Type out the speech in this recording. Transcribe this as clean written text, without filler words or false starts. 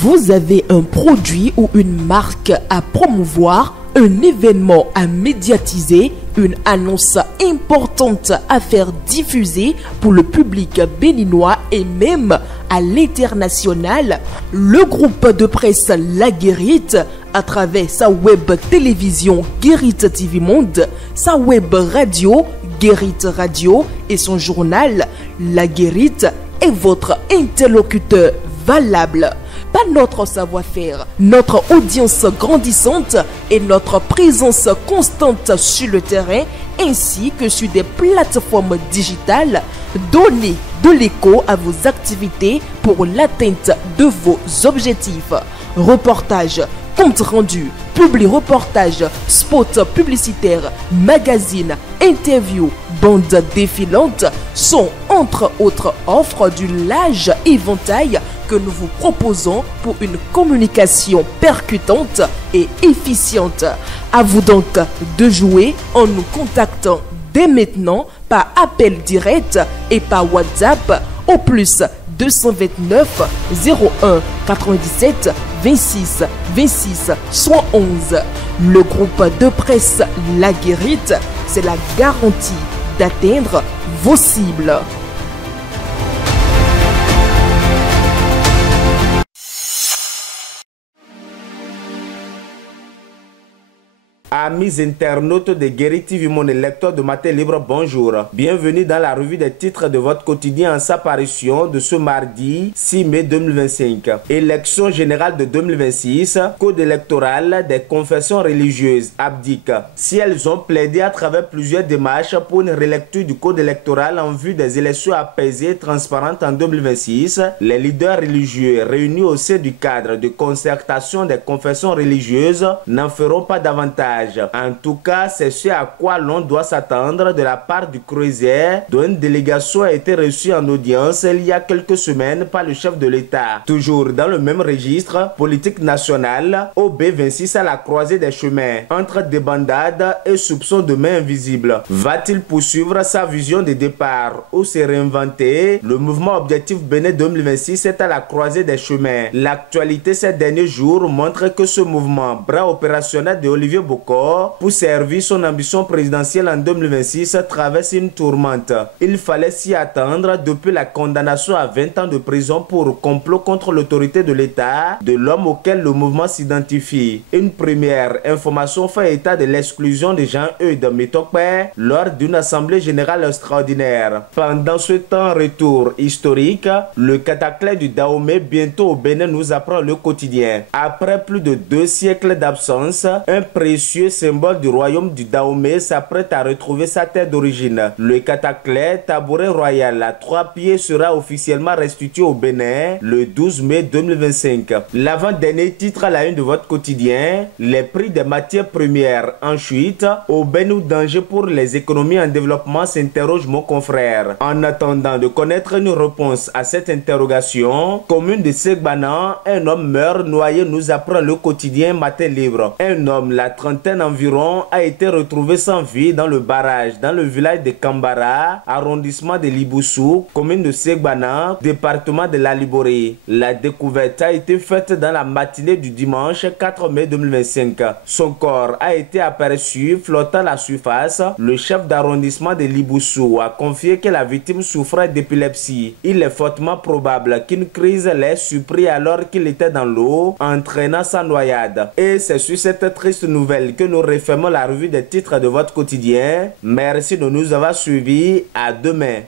Vous avez un produit ou une marque à promouvoir, un événement à médiatiser, une annonce importante à faire diffuser pour le public béninois et même à l'international. Le groupe de presse La Guérite, à travers sa web télévision Guérite TV Monde, sa web radio Guérite Radio et son journal La Guérite est votre interlocuteur valable. Pas notre savoir-faire, notre audience grandissante et notre présence constante sur le terrain ainsi que sur des plateformes digitales, donnez de l'écho à vos activités pour l'atteinte de vos objectifs. Reportages, comptes rendus, publi-reportages, spots publicitaires, magazines, interviews, bandes défilantes sont entre autres offres du large éventail que nous vous proposons pour une communication percutante et efficiente. À vous donc de jouer en nous contactant dès maintenant par appel direct et par WhatsApp au plus 229 01 97 26 26 111. Le groupe de presse La Guérite, c'est la garantie d'atteindre vos cibles. Amis internautes de Guérite TV Monde, lecteurs de Matin Libre, bonjour. Bienvenue dans la revue des titres de votre quotidien en sa parution de ce mardi 6 mai 2025. Élection générale de 2026, code électoral des confessions religieuses abdiquent. Si elles ont plaidé à travers plusieurs démarches pour une relecture du code électoral en vue des élections apaisées et transparentes en 2026, les leaders religieux réunis au sein du cadre de concertation des confessions religieuses n'en feront pas davantage. En tout cas, c'est ce à quoi l'on doit s'attendre de la part du Croisière, dont une délégation a été reçue en audience il y a quelques semaines par le chef de l'État. Toujours dans le même registre, politique nationale, OB26 à la croisée des chemins, entre débandade et soupçons de main invisible. Va-t-il poursuivre sa vision de départ ou se réinventer? Le mouvement Objectif Bénin 2026 est à la croisée des chemins. L'actualité ces derniers jours montre que ce mouvement, bras opérationnel de Olivier Boko, pour servir son ambition présidentielle en 2026 traverse une tourmente. Il fallait s'y attendre depuis la condamnation à 20 ans de prison pour complot contre l'autorité de l'État de l'homme auquel le mouvement s'identifie. Une première information fait état de l'exclusion de Jean-Eudes Mitokpe lors d'une assemblée générale extraordinaire. Pendant ce temps retour historique, le cataclysme du Dahomey bientôt au Bénin nous apprend le quotidien. Après plus de 2 siècles d'absence, un précieux symbole du royaume du Dahomey s'apprête à retrouver sa terre d'origine. Le cataclysme, tabouret royal à 3 pieds, sera officiellement restitué au Bénin le 12 mai 2025. L'avant-dernier titre à la une de votre quotidien, les prix des matières premières en chute, aubaine ou danger pour les économies en développement, s'interroge mon confrère. En attendant de connaître une réponse à cette interrogation, commune de Segbana, un homme meurt noyé, nous apprend le quotidien Matin Libre. Un homme, la trentaine environ, a été retrouvé sans vie dans le barrage, dans le village de Kambara, arrondissement de Liboussou, commune de Segbana, département de la Liboré. La découverte a été faite dans la matinée du dimanche 4 mai 2025. Son corps a été aperçu flottant à la surface. Le chef d'arrondissement de Liboussou a confié que la victime souffrait d'épilepsie. Il est fortement probable qu'une crise l'ait surpris alors qu'il était dans l'eau, entraînant sa noyade. Et c'est sur cette triste nouvelle que nous refermons la revue des titres de votre quotidien. Merci de nous avoir suivis. À demain.